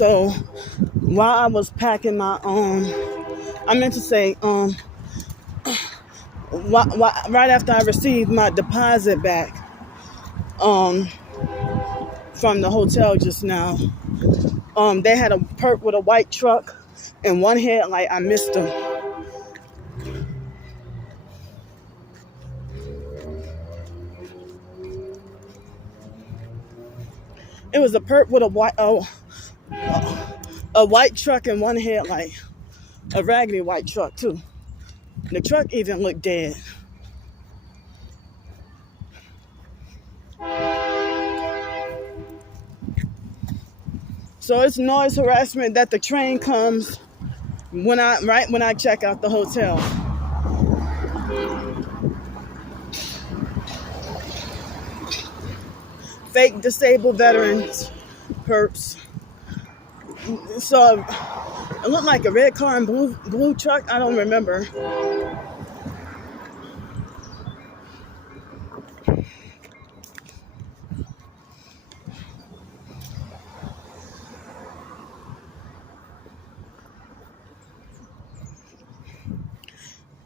So while I was packing my I meant to say right after I received my deposit back from the hotel just now, they had a perp with a white truck and one headlight. I missed them. It was a perp with a white truck and one headlight, a raggedy white truck too. The truck even looked dead. So it's noise harassment that the train comes right when I check out the hotel. Fake disabled veterans, perps. So it looked like a red car and blue truck. I don't remember.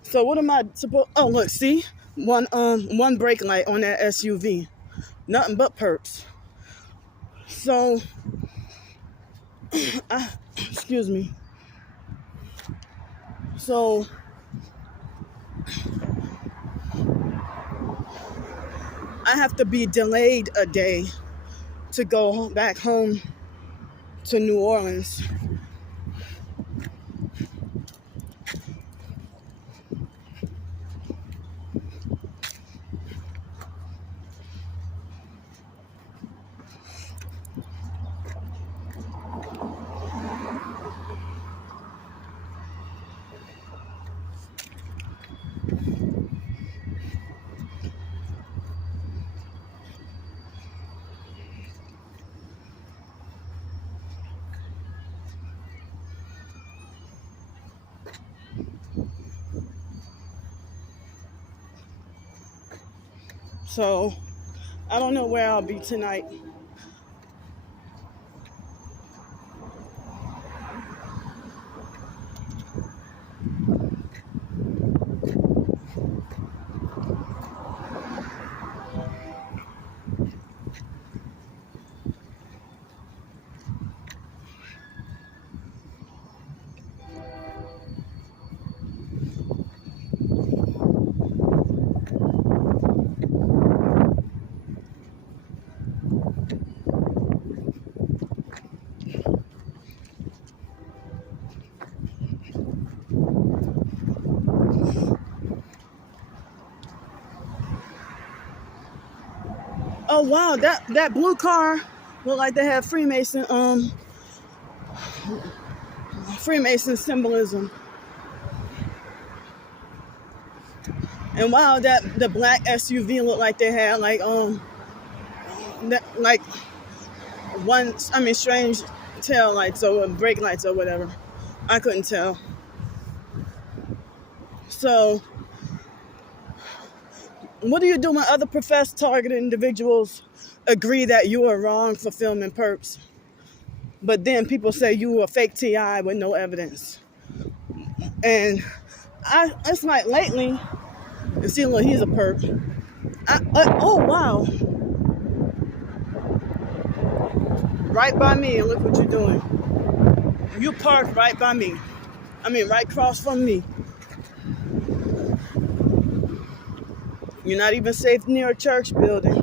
So what am I supposed? Oh look, see one brake light on that SUV. Nothing but perps. So, excuse me. So, I have to be delayed a day to go back home to New Orleans. So, I don't know where I'll be tonight. Oh wow, that blue car looked like they had Freemason symbolism. And wow, the black SUV looked like they had strange tail lights or brake lights or whatever. I couldn't tell. So, what do you do when other professed targeted individuals agree that you are wrong for filming perps, but then people say you were a fake TI with no evidence? And it's like lately, and see, look, he's a perp. Oh wow, right by me, and look what you're doing. You parked right by me. I mean, right across from me. You're not even safe near a church building.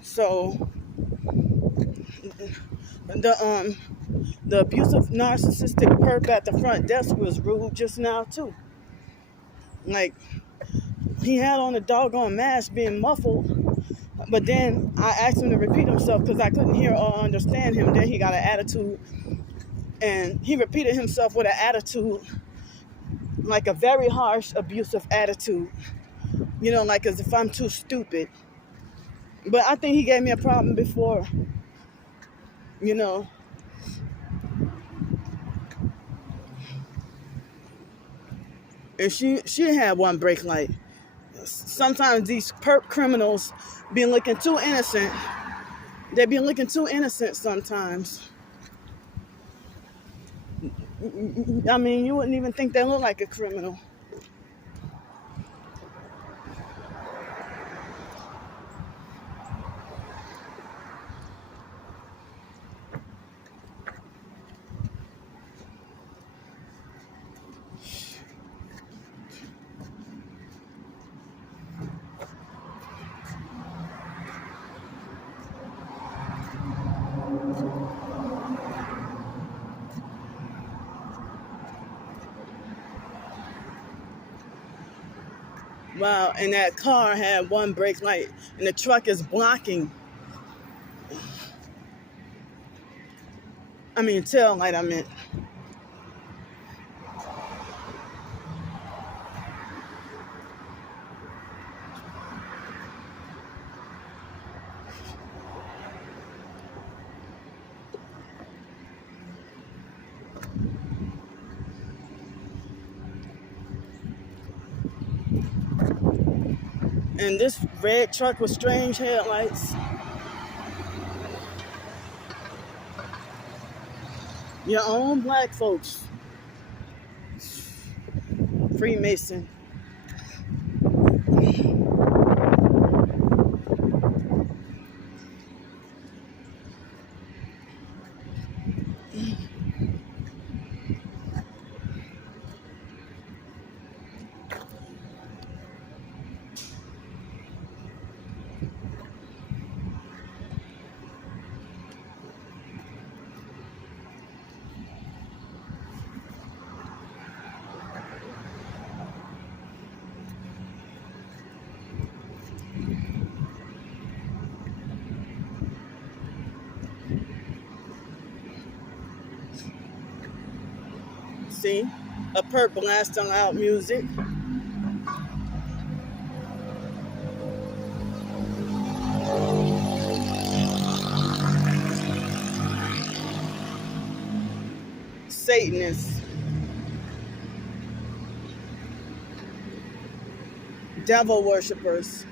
So the abusive narcissistic perp at the front desk was rude just now too. Like, he had on a doggone mask being muffled, but then I asked him to repeat himself because I couldn't hear or understand him. Then he got an attitude, and he repeated himself with an attitude, like a very harsh, abusive attitude, like as if I'm too stupid. But I think he gave me a problem before, And she had one brake light. Sometimes these perp criminals be looking too innocent. They be looking too innocent sometimes. I mean, you wouldn't even think they look like a criminal. Wow, and that car had one brake light, and the truck is blocking. I mean, tail light, I meant. And this red truck with strange headlights. Your own black folks. Freemason. See? A perp blasting loud music. Satanists. Devil worshippers.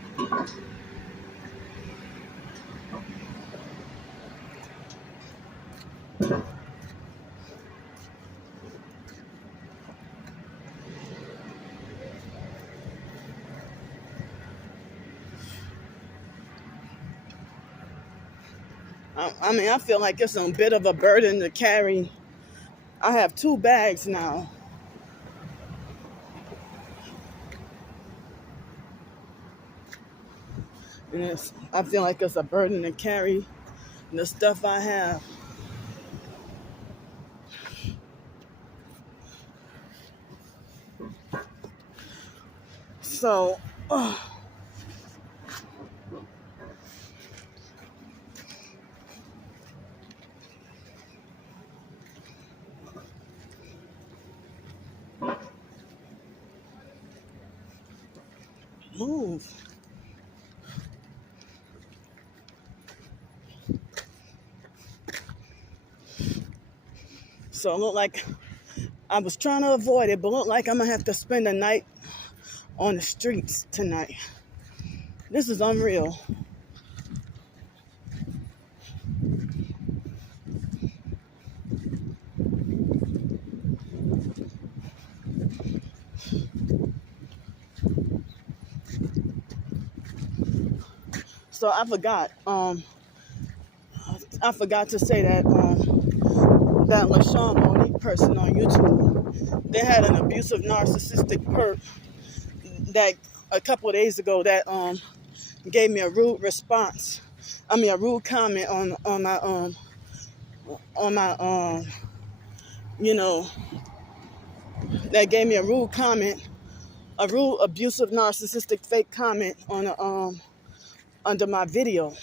I mean, I feel like it's a bit of a burden to carry. I have 2 bags now. And I feel like it's a burden to carry the stuff I have. So, move. So it looked like I was trying to avoid it, but look like I'm gonna have to spend the night on the streets tonight. This is unreal. So I forgot to say that that LaShawn Monique person on YouTube, they had an abusive narcissistic perp that a couple of days ago that gave me a rude response. I mean a rude comment on my you know, that gave me a rude comment, a rude abusive narcissistic fake comment on under my video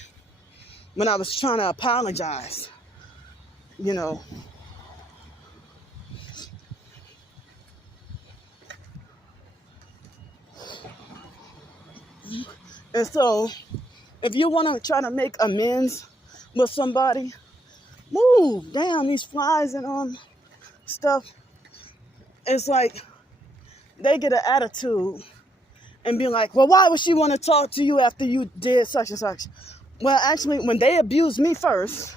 when I was trying to apologize, you know. And so, if you want to try to make amends with somebody, move. Damn, these flies and stuff. It's like they get an attitude and be like, well, why would she want to talk to you after you did such and such? Well, actually, when they abused me first,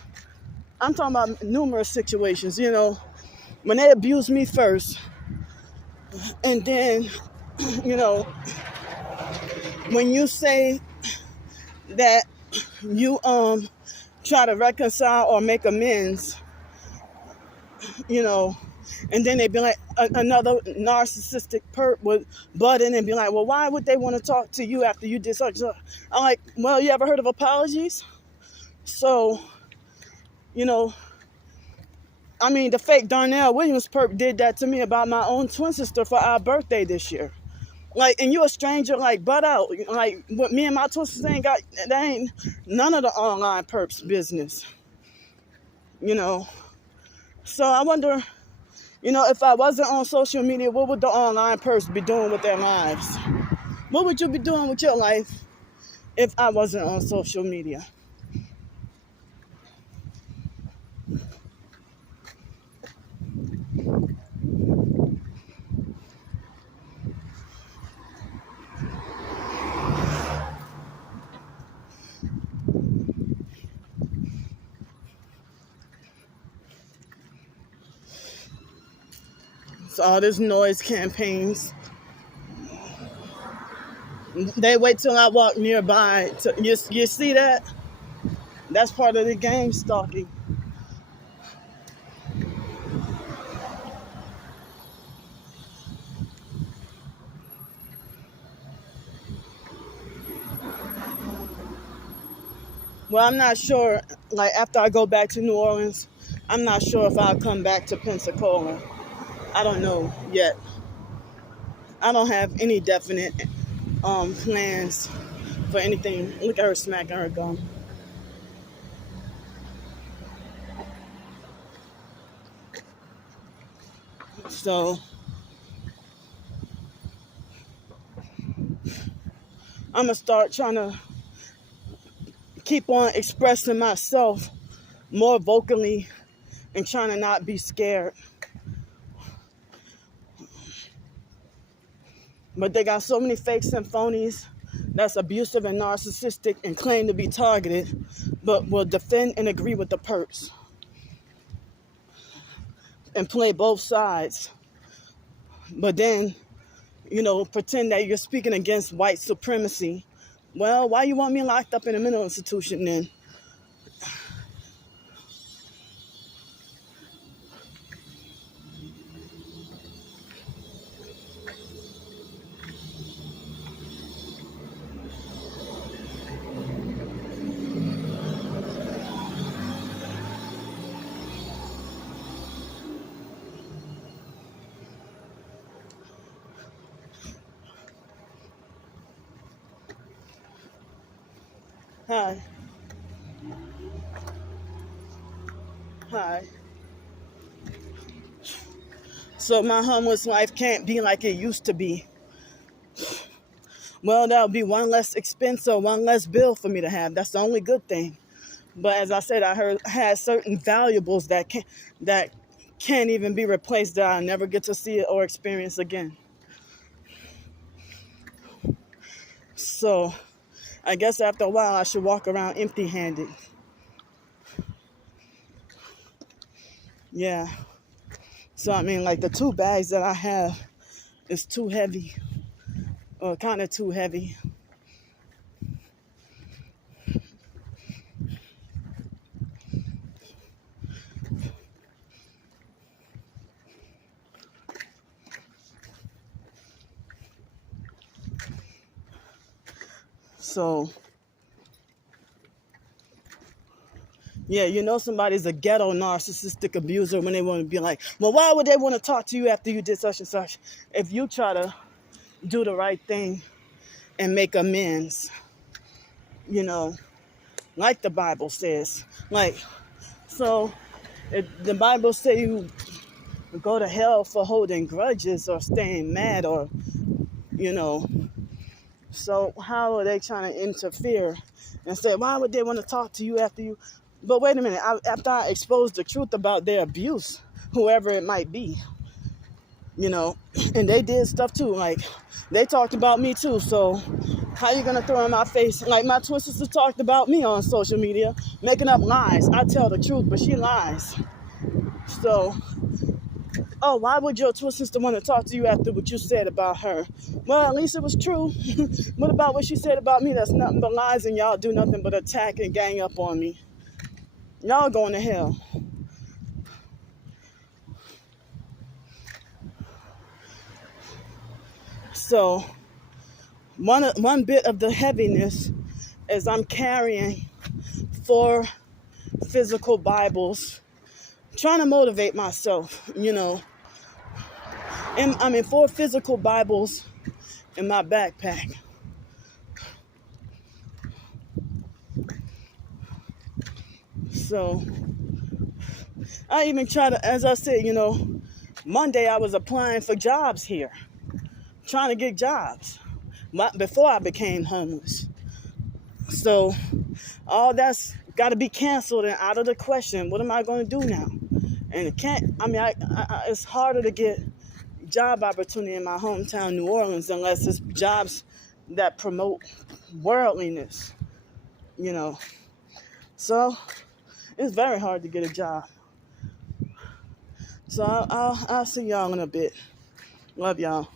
I'm talking about numerous situations, when they abused me first, and then, you know, when you say that you try to reconcile or make amends, and then they'd be like, another narcissistic perp would butt in and be like, well, why would they want to talk to you after you did such? I'm like, well, you ever heard of apologies? So, the fake Darnell Williams perp did that to me about my own twin sister for our birthday this year. Like, and you a stranger, like, butt out. Like, what me and my twin sister that ain't none of the online perps business. So I wonder, if I wasn't on social media, what would the online perps be doing with their lives? What would you be doing with your life if I wasn't on social media? So all this noise campaigns. They wait till I walk nearby. You see that? That's part of the game, stalking. Well, I'm not sure, like, after I go back to New Orleans, I'm not sure if I'll come back to Pensacola. I don't know yet. I don't have any definite plans for anything. Look at her smacking her gum. So I'm gonna start trying to keep on expressing myself more vocally and trying to not be scared. But they got so many fakes and phonies that's abusive and narcissistic and claim to be targeted, but will defend and agree with the perps and play both sides. But then, pretend that you're speaking against white supremacy. Well, why you want me locked up in a mental institution then? Hi. So my homeless life can't be like it used to be. Well, that'll be one less expense or one less bill for me to have. That's the only good thing. But as I said, I had certain valuables that can't even be replaced, that I'll never get to see it or experience again. So I guess after a while I should walk around empty-handed. Yeah. So like the 2 bags that I have is too heavy, or kind of too heavy. So, yeah, somebody's a ghetto narcissistic abuser when they want to be like, well, why would they want to talk to you after you did such and such? If you try to do the right thing and make amends, like the Bible says. So if the Bible says you go to hell for holding grudges or staying mad or, so how are they trying to interfere and say, why would they want to talk to you after you? But wait a minute, after I expose the truth about their abuse, whoever it might be, you know, and they did stuff too. Like, they talked about me too. So how you gonna throw in my face? Like, my twin sister talked about me on social media, making up lies. I tell the truth, but she lies. So, oh, why would your twin sister want to talk to you after what you said about her? Well, at least it was true. What about what she said about me? That's nothing but lies, and y'all do nothing but attack and gang up on me. Y'all going to hell. So one bit of the heaviness is I'm carrying 4 physical Bibles, trying to motivate myself, you know. And 4 physical Bibles in my backpack. So I even try to, as I said, you know, Monday I was applying for jobs here, trying to get jobs before I became homeless. So all that's got to be canceled and out of the question. What am I going to do now? And it can't, it's harder to get job opportunity in my hometown, New Orleans, unless it's jobs that promote worldliness, you know. So it's very hard to get a job. So I'll see y'all in a bit. Love y'all.